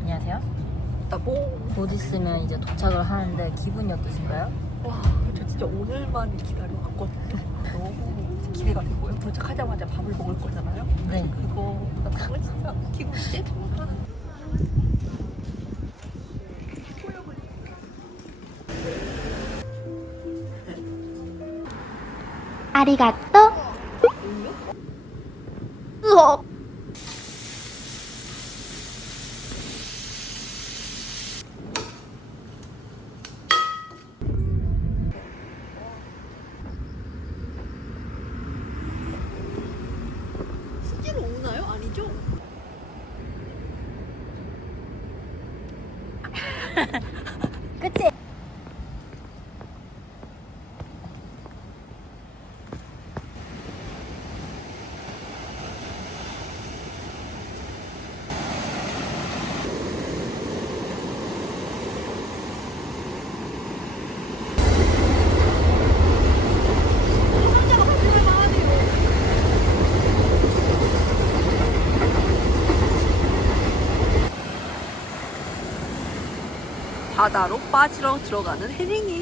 안녕하세요. 뭐? 곧 있으면 이제 도착을 하는데 기분이 어떠신가요? 와, 저 진짜 오늘만 기다려왔거든요. 너무 기대가 되고요. 도착하자마자 밥을 먹을 거잖아요. 네. 그거 진짜 기분 쎄. 아리가또. 으억. 실제로 오나요? 아니죠? 그치? 바다로 빠지러 들어가는 혜링이.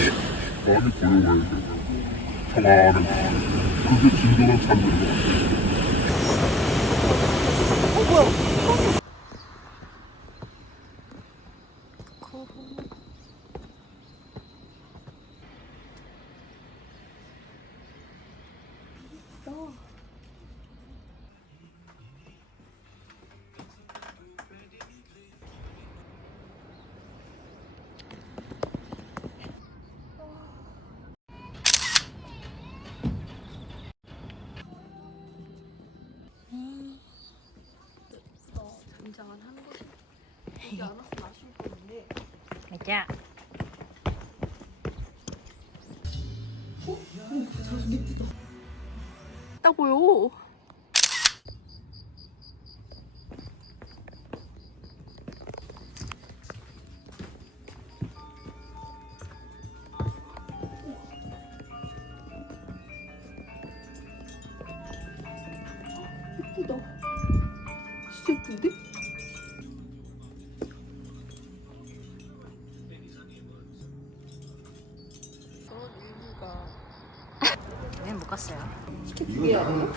많이 걸려가야 돼. 평안해. 그게 진정한 찾는 거 같아. 굉장한 한 곳이 오지 않았으면 아쉬울 뻔했네. 맞아. 있다고요. 예쁘다. 진짜 예쁜데? 그런 일부가 왜 못 갔어요? 티켓 2개 해야 돼요?